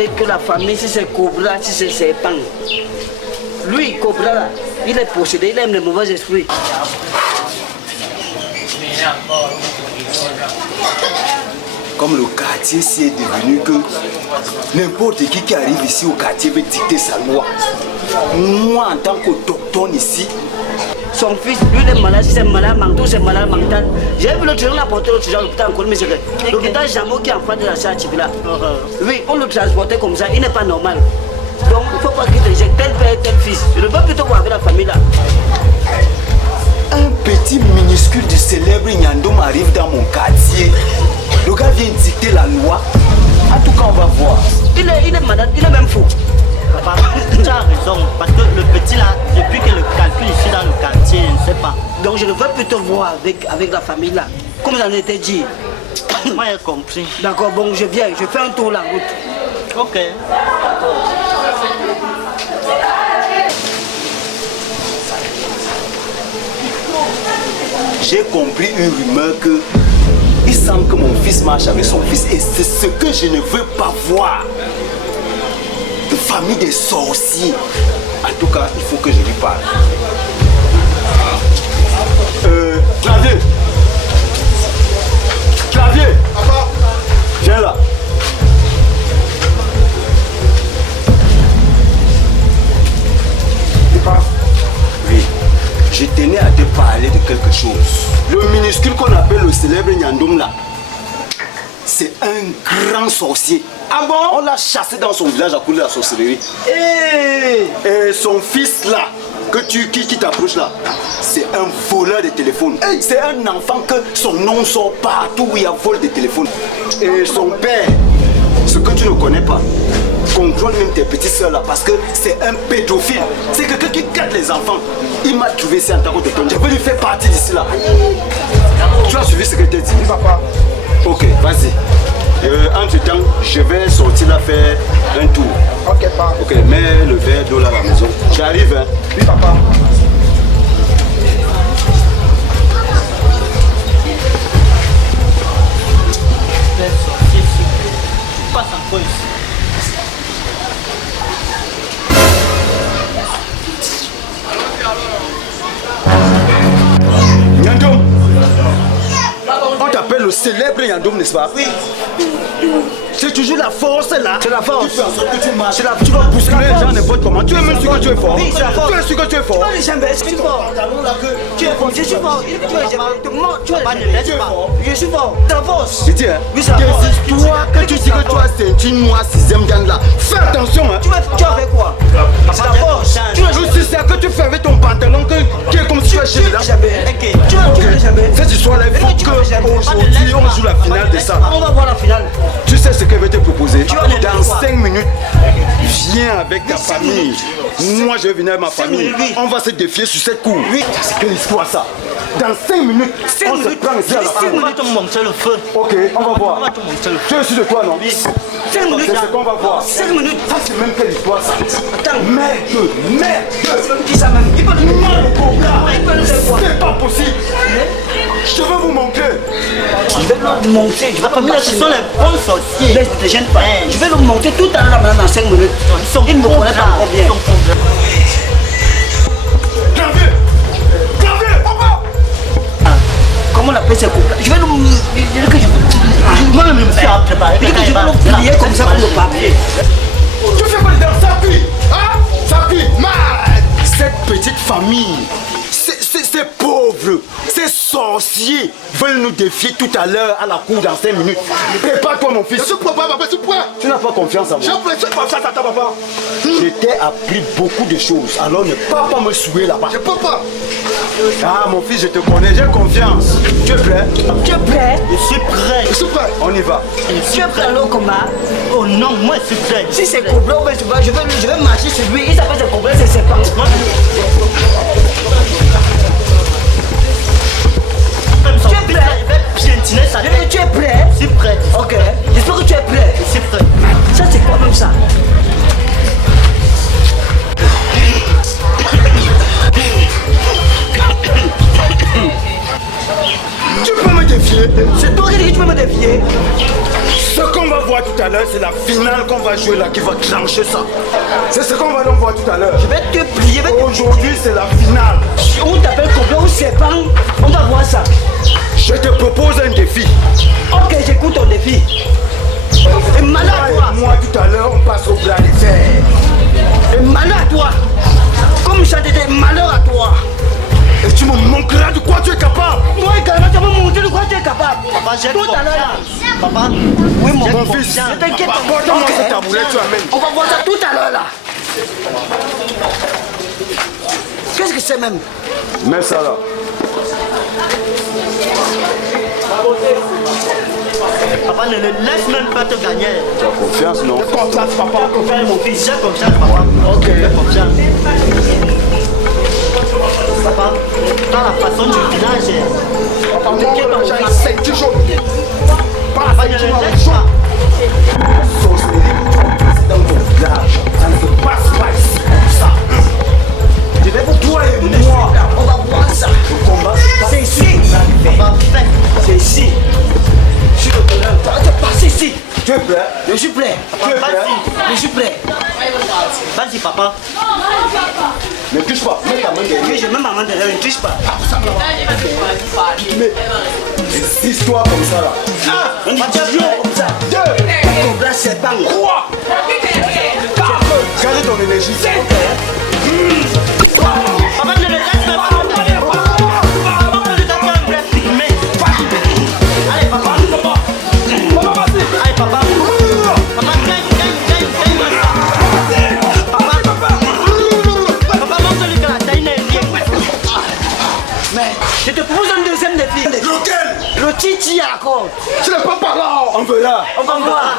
avec la famille, si c'est Cobra, si c'est Serpent. Lui, Cobra, là, il est possédé, il aime les mauvais esprits. Comme le quartier s'y est devenu que n'importe qui arrive ici au quartier veut dicter sa loi. Moi, en tant qu'autochtone ici, son fils, lui, il est malade, si c'est malade mental, c'est malade mental. J'ai vu l'autre jour, on l'a porté l'autre jour à l'hôpital encore, mais c'est que l'hôpital Jamo qui est en face de la Sarthive là. Oui, on le transportait comme ça, il n'est pas normal. Donc, il ne faut pas qu'il te rejette tel père et tel fils. Je ne veux plutôt voir avec la famille là. Un petit minuscule du célèbre Nyandom arrive dans mon quartier. Le gars vient dicter la loi. En tout cas, on va voir. Il est malade, il est même fou. Papa, tu as raison, parce que le petit là, depuis que le calcul ici dans le quartier, je ne sais pas. Donc je veux plutôt voir avec la famille là, comme j'en étais dit. Moi j'ai compris. D'accord, bon je viens, je fais un tour la route. Ok. J'ai compris une rumeur que il semble que mon fils marche avec son fils et c'est ce que je ne veux pas voir. Une famille des sorciers. En tout cas, il faut que je lui parle. Clavier. Clavier. Viens là. Oui. Je tenais à te parler de quelque chose. Le minuscule qu'on appelle le célèbre Nyandom là, c'est un grand sorcier. Ah bon? On l'a chassé dans son village à cause de la sorcellerie. Et son fils là, qui t'approche là, c'est un voleur de téléphone. C'est un enfant que son nom sort partout où il y a vol de téléphone. Et son père, ce que tu ne connais pas, contrôle même tes petites soeurs là parce que c'est un pédophile. C'est quelqu'un qui gâte les enfants. Il m'a trouvé ici en tant qu'autochtone. Je veux lui faire partie d'ici là. Tu as suivi ce que je t'ai dit? Oui, papa. Ok, vas-y. Entre temps, je vais sortir là faire un tour. Ok, papa. Ok, mets le verre d'eau là à la maison. J'arrive, hein? Oui, papa. Tu passes encore ici. Nyandom, on t'appelle le célèbre Nyandom, n'est-ce pas? Oui. C'est toujours la force là. C'est la force. Tu fais en sorte que tu marches. Tu vas bousculer les gens n'importe comment. Tu es même sûr que tu es fort. Oui, c'est la force. Tu es sûr que tu es fort. Tu vas les je suis fort. Tu es fort, je suis fort. Tu es fort. Je suis fort. C'est la force. Je dis, hein, oui, c'est la force. Toi, que tu dis que tu as ceinture noire 6e dan là, fais attention, hein. Tu as fait quoi? C'est la force. C'est ça que tu fais avec ton pantalon qui est comme si tu es chez là. Tu vas jamais. Cette histoire-là, il faut qu'aujourd'hui on joue la finale de ça. On va voir la finale. Tu sais ce que je vais te proposer? Dans 5 minutes, viens avec ta famille. Moi, je vais venir avec ma famille. On va se défier sur cette cour. C'est quelle histoire ça? Dans 5 minutes, on se prend ici à la cour. 5 minutes, on monte le feu. Ok, on va voir. Tu es sûr de toi, non? 5 minutes. C'est ce qu'on va voir. 5 minutes. Ça, c'est même quelle histoire ça? Attends. Merde. Dis ça même. Il peut nous C'est pas possible. Je vais vous montrer. Je vais nous montrer. La famille, ce sont les bons sorciers. Laisse, ne te gêne pas. Je vais nous montrer tout à l'heure dans 5 minutes. Ils ne me connaissent pas encore bien. Comment on appelle ces couples? Je vais nous... Moi-même, je me suis préparé. Je vais nous plier comme ça pour le papier. Tu fais quoi dedans? Ça pue. Hein? Ça pue. Mal. Cette petite famille, ces pauvres, ces sorciers veulent nous défier tout à l'heure à la cour dans 5 minutes. Prépare-toi mon fils. Tu n'as pas confiance en moi. J'ai confiance à ta papa. Je t'ai appris beaucoup de choses. Alors ne pas me souiller là-bas. Je peux pas. Ah mon fils, je te connais, j'ai confiance. Tu es prêt? Tu es prêt? Je suis prêt. Je suis prêt. On y va. Tu es prêt alors combat? Oh non, moi je suis prêt. Si c'est Cobra, je vais marcher sur lui. Il s'appelle c'est Cobra, c'est Serpent. Tu es prêt? Je vais piétiner sa tête. Tu es prêt? Je suis prêt. Ok. J'espère que tu es prêt. Je suis prêt. Ça c'est quoi même ça? Tu peux me défier? C'est toi qui dis que tu peux me défier. Ce qu'on va voir tout tout à l'heure, c'est la finale qu'on va jouer là qui va clencher ça. C'est ce qu'on va donc voir tout à l'heure. Je vais te plier. Aujourd'hui, c'est la finale. On t'appelle combien ou c'est pas? On va voir ça. Je te propose un défi. Ok, j'écoute ton défi. Et malheur à toi. Moi, tout à l'heure, on passe au plat de fer. Et malheur à toi. Comme ça, t'étais malheur à toi. Et tu me montreras de quoi tu es capable. Toi également, tu vas me montrer de quoi tu es capable. Papa, j'ai Tout à l'heure là. Papa, Oui, mon Mon fils. fils, Ne t'inquiète pas. porte-moi Ok. ce tabouret, tu amènes. On va voir ça tout à l'heure là. Qu'est-ce que c'est même? Mets ça là. papa ne le laisse même pas te gagner. Tu as confiance, non? Confiance, papa. Confiance, mon fils. J'ai confiance, papa. Ok. J'ai confiance. Papa, dans la façon du village, Papa, moi, j'ai la ceinture jaune. Pas la papa ne le ceinture laisse jaune. pas. Sorcellerie, c'est dans ton village. Ça ne se passe pas ici comme ça. Je vais vous Toi et moi, On va voir ça. le combat, C'est ici. Papa, fais. C'est ici. Je suis le bonheur. Tu vas te passer ici. tu es prêt? Je suis prêt. Tu es prêt? Je suis prêt. Vas-y, papa. Ne touche pas. Mets ta main derrière. Oui, je mets ma main derrière, ne touche pas. Mais, insiste-toi comme ça là. On dit toujours comme ça. Deux. Comme là, c'est pas Trois. Gardez ton énergie. Papa, ne le laisse même pas. Papa, ne le laisse pas me filmer. Allez, papa. Allez, papa. Papa, gagne. Papa, montre-lui que la taille n'est rien. Mais je te propose un deuxième défi. Lequel? Le titi à la corde. Tu n'es pas par là. On veut là. On va voir.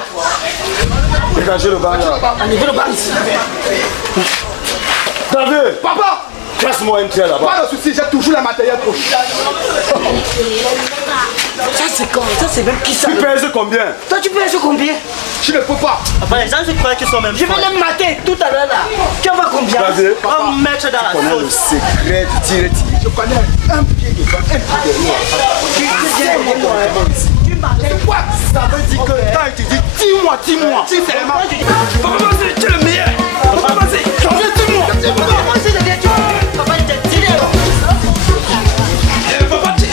Dégagez le banc là. À niveau de base. David. Papa. Passe-moi un trait là-bas. Pas de soucis, j'ai toujours le matériel pour. Ça, c'est quand? Ça, c'est même qui ça? Tu pèses combien? Toi, tu pèses combien? Je ne peux pas. Papa, les gens se croient qu'ils sont même Je vais forts. les mater tout à l'heure là. Tu vas combien? David. On va mettre dans la On a le sauce. secret du tir-tir. Je connais un pied devant, un pied derrière. Tu Quoi? Ça veut dire que quand il te dit dis-moi. Si c'est vraiment. Papa, vas-y, tu es le meilleur. Papa, vas-y. Dis-moi. Moi, c'est le dernier. Papa, il t'a tiré. Papa, tu es.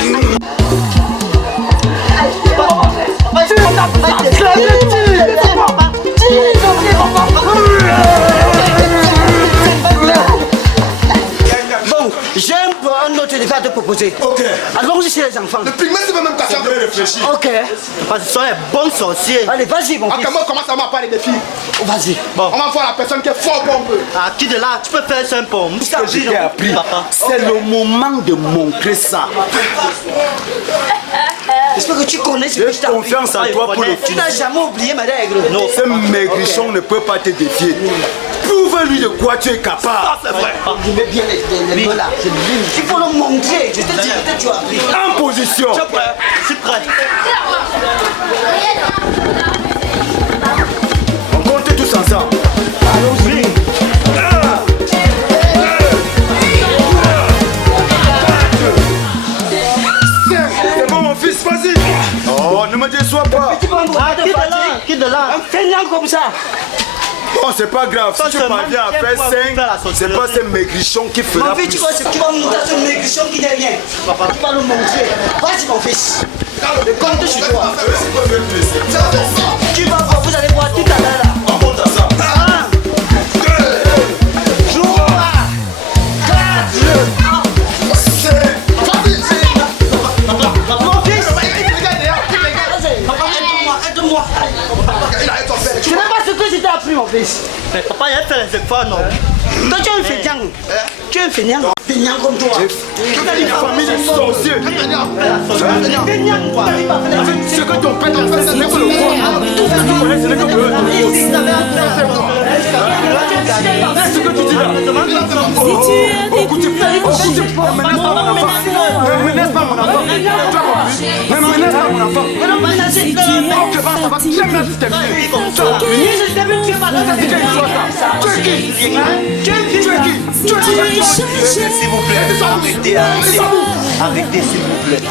Bon, j'ai un autre défi à te proposer. Ok. Allons-y chez les enfants. Le pygmée, c'est même cassé. Bien réfléchi. Ok. Parce que ce sont les bons sorciers. Allez, vas-y, mon En fils. Cameroun, comment ça va parler des filles? Vas-y. On va voir la personne qui est fort comme on peut. À qui de là, tu peux faire ça un pomme. Ce que je t'ai appris, Papa. c'est le moment de montrer ça. J'espère que tu connais ce que je J'ai t'ai appris. confiance en toi pour le Tu n'as jamais oublié ma règle. Non. Ce maigrichon ne peut pas te défier. Prouve-lui de quoi tu es capable. C'est vrai. Je mets bien les deux là. Il faut le montrer. Je te dis que tu as appris. En position. Je suis prêt. Je suis prêt. On compte tous ensemble. Allons-y. C'est bon mon fils, vas-y. Oh, ne me déçois pas. Tu vas me Ah, qui de fatiguer. là? Qui de là? Un feignant comme ça. Oh, c'est pas grave. Si tu Seulement parviens à bien faire pour faire la 5, c'est sorcellerie. pas ce maigrichon qui fera Mon fils, plus. tu vas monter ce maigrichon qui n'est rien. Tu vas le montrer. Vas-y, mon fils. Je compte sur toi. Tu vas voir, vous allez voir tout à l'heure là. On monte à ça. 1, 2, 3, 4. Mon fils. Papa, aide-moi. Tu n'as pas ce que je t'ai appris, mon fils. Mais papa, il a fait les efforts, non? Toi, tu es un feignant. Tu es un feignant. Feignant comme toi. Une famille de sorciers. Feignant, quoi. Ce que ton père a fait, ce n'est que le roi. Tout ce que tu connais, ce n'est que le roi. Qu'est-ce que tu dis là? Ne menace pas mon enfant. Ne menace pas mon enfant. Tu as compris? Ne menace pas mon enfant. Ok, va, ça va très bien se terminer. Ça va. S'il vous plaît, arrêtez, arrêtez s'il vous plaît.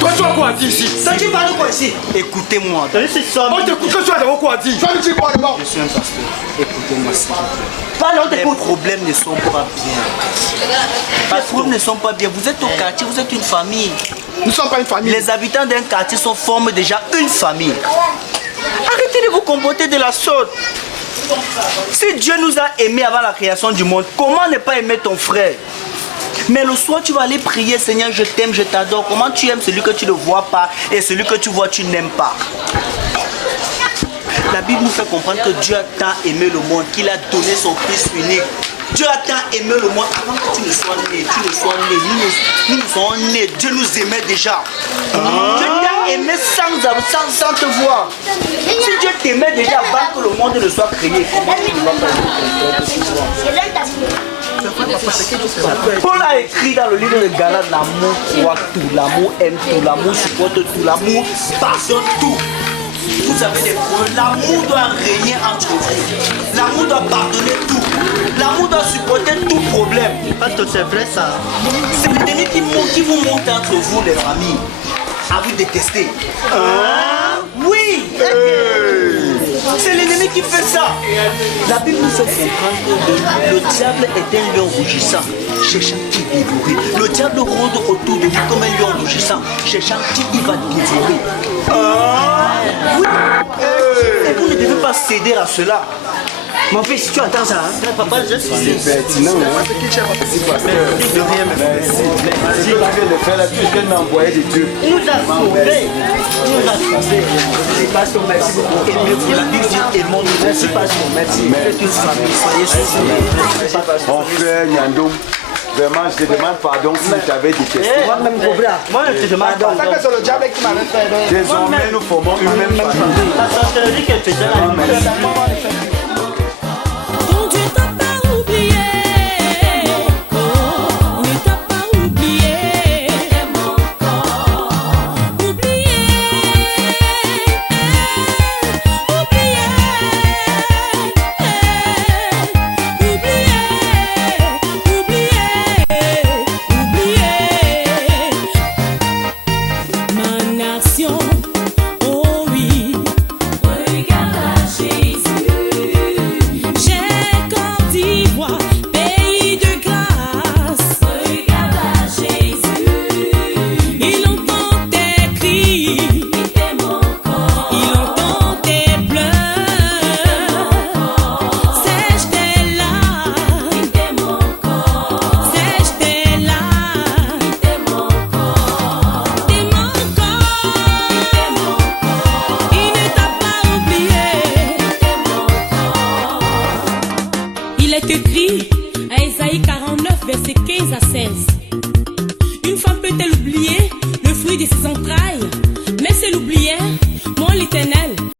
Toi, tu as quoi dire ici? Ça, tu parles quoi ici? Écoutez-moi. On t'écoute, tu as quoi dire? Tu as dit quoi d'abord? Je suis un pasteur. Écoutez-moi s'il vous plaît. Parle, on Les t'écoute. problèmes ne sont pas bien. Les problèmes ne sont pas bien. Vous êtes au quartier, vous êtes une famille. Nous ne sommes pas une famille. Les habitants d'un quartier forment déjà une famille. Arrêtez de vous comporter de la sorte. Si Dieu nous a aimés avant la création du monde, comment ne pas aimer ton frère? Mais le soir, tu vas aller prier, Seigneur, je t'aime, je t'adore. Comment tu aimes celui que tu ne vois pas et celui que tu vois, tu n'aimes pas? La Bible nous fait comprendre que Dieu a tant aimé le monde qu'il a donné son Fils unique. Dieu a tant aimé le monde avant que tu ne sois né. Nous nous sommes nés. Dieu nous aimait déjà. Dieu t'a aimé sans te voir. Si Dieu t'aimait déjà avant que le monde ne soit créé, comment tu ne vas pas aimer? Paul a écrit dans le livre de Galates, l'amour croit tout, l'amour aime tout, l'amour supporte tout, l'amour pardonne tout. Vous avez des problèmes. L'amour doit régner entre vous. L'amour doit pardonner tout. L'amour doit supporter tout problème. Pasteur, c'est vrai ça. C'est l'ennemi qui vous monte entre vous, les familles, à vous détester. Oui. C'est l'ennemi qui fait ça. La Bible nous fait comprendre que le diable est un lion rougissant, cherchant qui dévorer. Le diable rôde autour de vous comme un lion rougissant, cherchant qui il va dévorer. Oui. Et vous ne devez pas céder à cela. Mon fils, tu entends ça, hein? Papa, je suis C'est pertinent, hein? Si tu viens de faire là, tu viens de m'envoyer des trucs. Il nous a sauvés. Il nous a sauvés. Pasteur, merci beaucoup. aimez-vous. La Bible dit aimons-nous. Merci, Pasteur. Merci. Faites une famille. Soyez soucis. Mon frère Nyandom, vraiment, je te demande pardon si je t'avais détesté. Moi-même, Cobra. Moi, je te demande pardon. C'est le diable qui m'avait fait. Désormais, nous formons une même famille. La sorcellerie qu'elle faisait là.